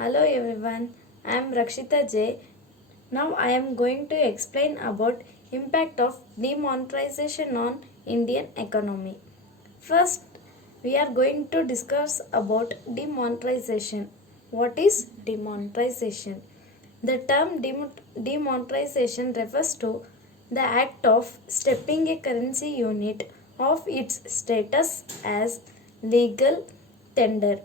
Hello everyone, I am Rakshita J. Now I am going to explain about impact of demonetization on Indian economy. First, we are going to discuss about demonetization. What is demonetization? The term demonetization refers to the act of stripping a currency unit of its status as legal tender.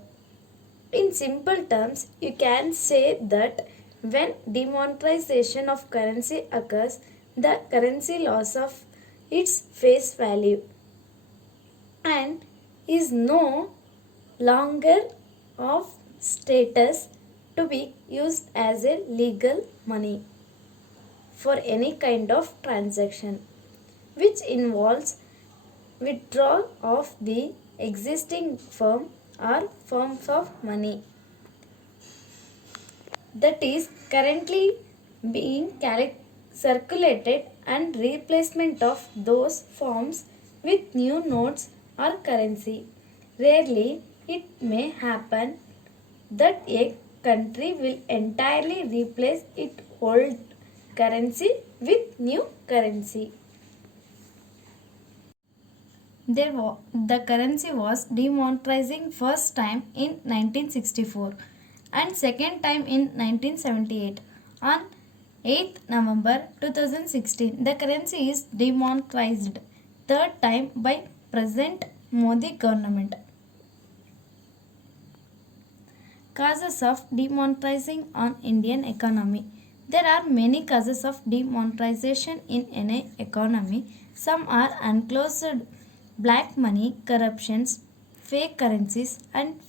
In simple terms, you can say that when demonetization of currency occurs, the currency loses of its face value and is no longer of status to be used as a legal money for any kind of transaction, which involves withdrawal of the existing firm or forms of money that is currently being circulated and replacement of those forms with new notes or currency. Rarely it may happen that a country will entirely replace its old currency with new currency. The currency was demonetizing first time in 1964 and second time in 1978. On 8th November 2016, the currency is demonetized third time by present Modi government. Causes of demonetizing on Indian economy. There are many causes of demonetization in any economy. Some are unclosed black money, corruptions, fake currencies and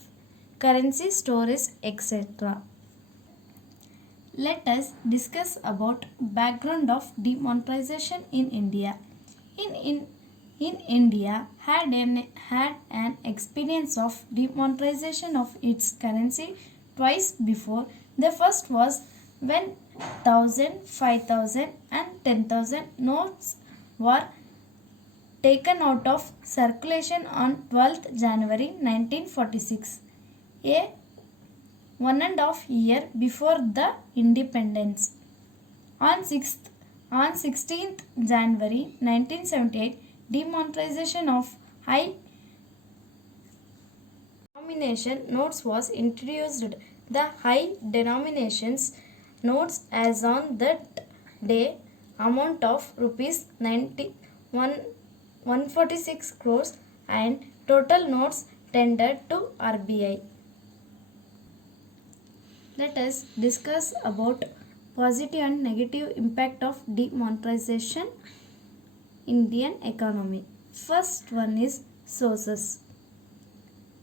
currency storage, etc. Let us discuss about background of demonetization in India. In India had an experience of demonetization of its currency twice before. The first was when 1000, 5000 and 10,000 notes were taken out of circulation on 12th January 1946, a 1.5 year before the independence. On 16th January 1978, demonetization of high denomination notes was introduced. The high denominations notes as on that day amount of rupees 146 crores and total notes tendered to RBI. Let us discuss about positive and negative impact of demonetization Indian economy. First one is sources.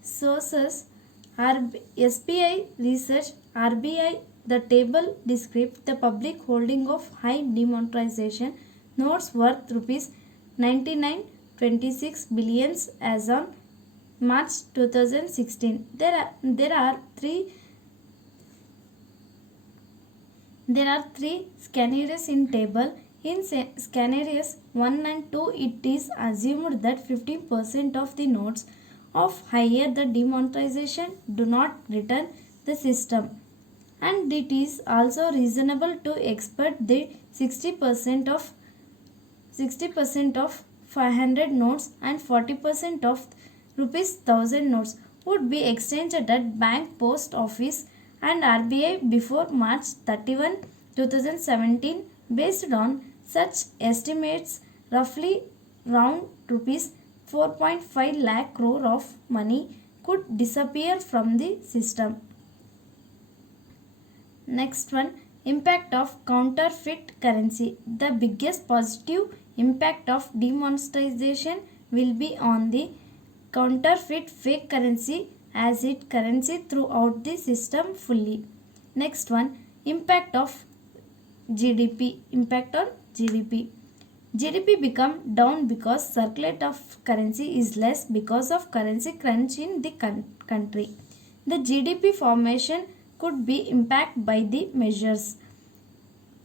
Sources SBI research RBI. The table describes the public holding of high demonetization notes worth rupees 99.26 billions as on March 2016. There are three scenarios in table. In scenarios 1 and 2, it is assumed that 50% of the notes of higher the demonetization do not return the system, and it is also reasonable to expect the 60% of 500 notes and 40% of rupees 1000 notes would be exchanged at bank, post office and RBI before March 31, 2017. Based on such estimates, roughly round rupees 4.5 lakh crore of money could disappear from the system. Next one, impact of counterfeit currency. The biggest positive impact of demonetization will be on the counterfeit fake currency as it currency throughout the system fully. Next one, impact of GDP. Impact on GDP. GDP become down because circulate of currency is less because of currency crunch in the country. The GDP formation could be impacted by the measures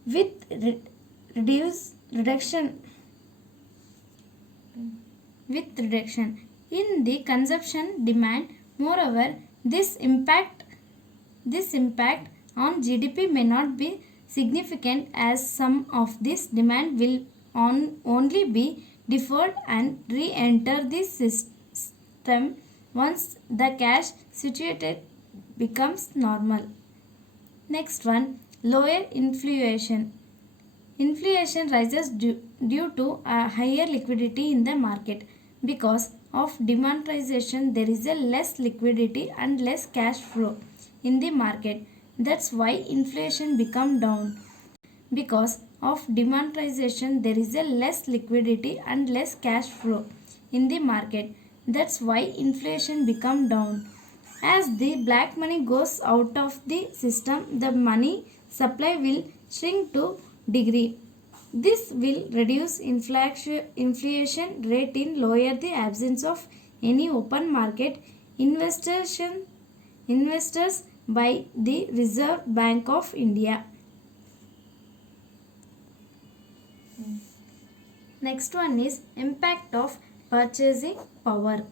with reduction in the consumption demand. Moreover, this impact This impact on GDP may not be significant as some of this demand will only be deferred and re-enter the system once the cash situated becomes normal. Next one, lower inflation. Inflation rises due to a higher liquidity in the market. Because of demonetization, there is a less liquidity and less cash flow in the market. That's why inflation become down. Because of demonetization, there is a less liquidity and less cash flow in the market. That's why inflation become down. As the black money goes out of the system, the money supply will shrink to degree. This will reduce inflation rate in lower the absence of any open market investors by the Reserve Bank of India. Next one is impact of purchasing power.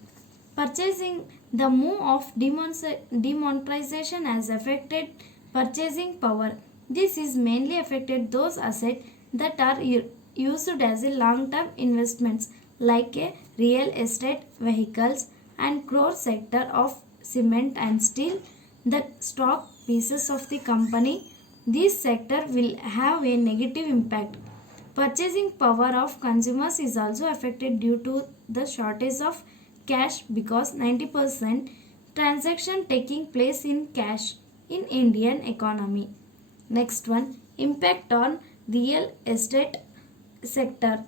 Purchasing the move of demonetization has affected purchasing power. This is mainly affected those assets that are used as a long-term investments like a real estate, vehicles and core sector of cement and steel, the stock pieces of the company. This sector will have a negative impact. Purchasing power of consumers is also affected due to the shortage of cash because 90% transaction taking place in cash in Indian economy. Next one, impact on real estate sector.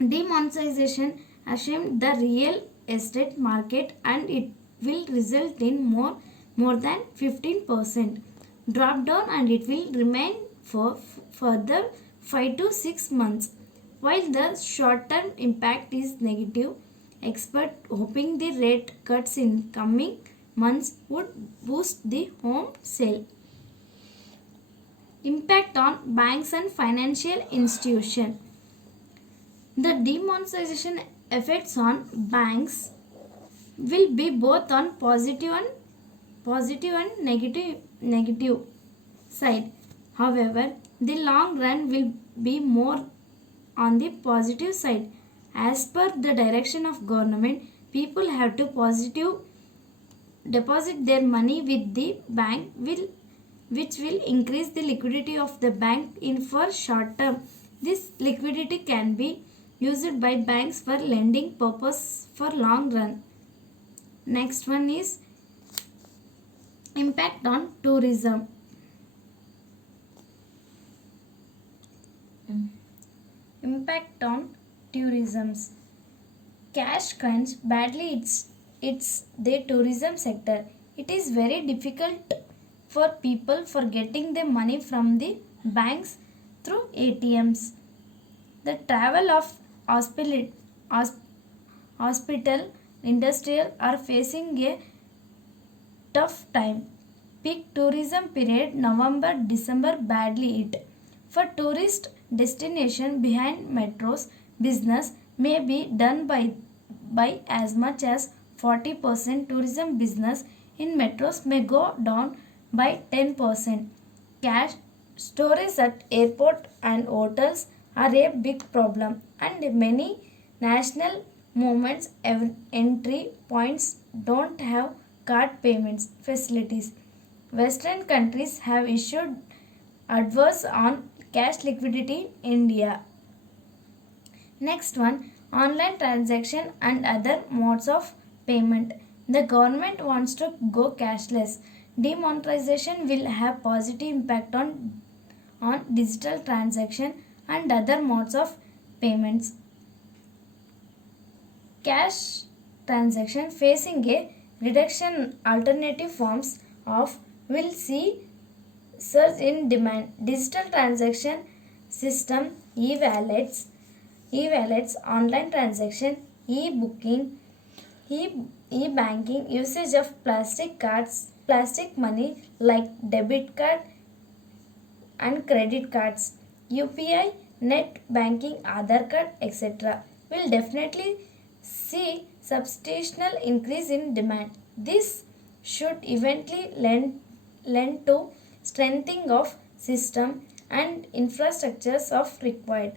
Demonetization ashamed the real estate market and it will result in more than 15% drop down and it will remain for further 5 to 6 months. While the short term impact is negative, experts hoping the rate cuts in coming months would boost the home sale. Impact on banks and financial institutions. The demonetization effects on banks will be both on positive and negative side. However, the long run will be more on the positive side. As per the direction of government, people have to positive deposit their money with the bank which will increase the liquidity of the bank in for short term. This liquidity can be used by banks for lending purpose for long run. Next one is impact on tourism. Impact on tourism's cash crunch badly it's the tourism sector. It is very difficult for people for getting the money from the banks through ATMs. The travel of hospital industrial are facing a tough time. Peak tourism period November December badly hit. For tourist destination behind metros, business may be done by as much as 40%. Tourism business in metros may go down by 10%. Cash storage at airport and hotels are a big problem and many national movements entry points don't have card payments facilities. Western countries have issued advice on cash liquidity in India. Next one, online transaction and other modes of payment. The government wants to go cashless. Demonetization will have positive impact on digital transaction and other modes of payments. Cash transaction facing a reduction alternative forms of will see surge in demand. Digital transaction system, e-wallets, online transaction, e-booking, e-banking, usage of plastic cards, plastic money like debit card and credit cards, UPI, net banking, Aadhaar card, etc. will definitely see substantial increase in demand. This should eventually lend lend to strengthening of system and infrastructures of required.